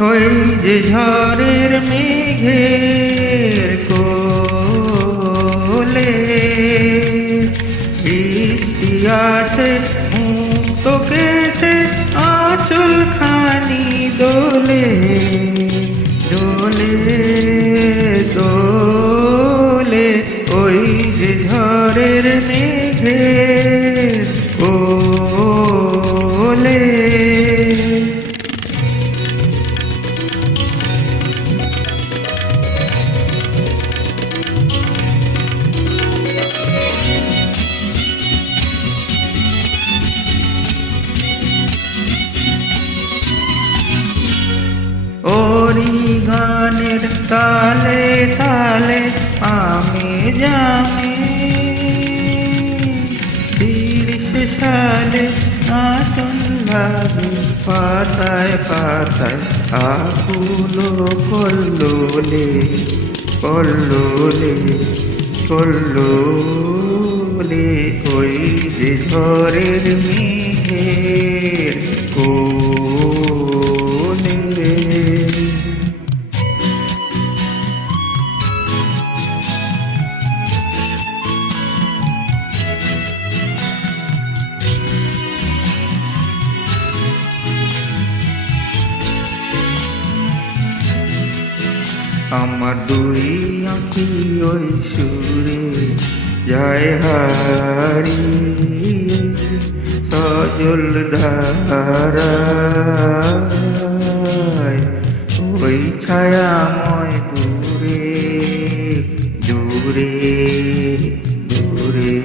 ওই যে ঝড়ের মেঘের কোলে বৃষ্টি আসে মুক্ত কেটে আঁচল খানি দোলে দোলে দোলে ওই যে ঝড়ের মেঘের কোলে। ওরি গানের তালে তালে আমি জামি 30 সালে নাচন লাগে পাতায় পাতায় আকুলো কল্লোলে কল্লোলে কল্লোলে ওই যে ঝড়ের মেঘের কোলে। আমার দুই আঁখি ওই সুরে যায় হারিয়ে সজল ধারায় ওই ছায়াময় দূরে দূরে দূরে।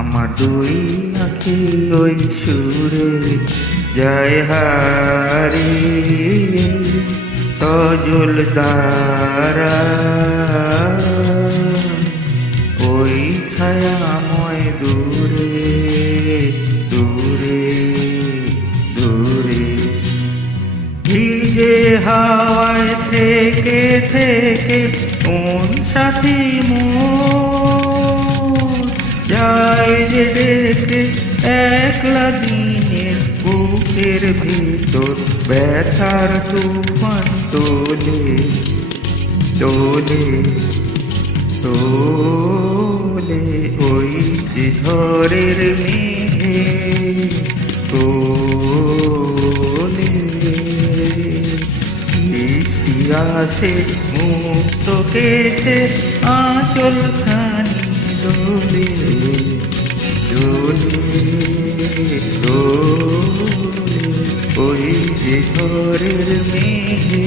আমার দুই আঁখি ওই সুরে যায় হারিয়ে সজল ধারা ওই ছায়াময় দূরে দূরে দূরে। ভিজে হাওয়ায় থেকে থেকে কোন সাথী মোর যায় যে দেখে একলা দিনের বুকের ভিতর ব্যথার তুফান তোলে তোলে তোলে ওই যে ঝড়ের মেঘে তোলে। বৃষ্টি আসে মুক্ত কেটে আঁচল খানি দোলে দোলে দোলে ওই যে ঝড়ের মেঘে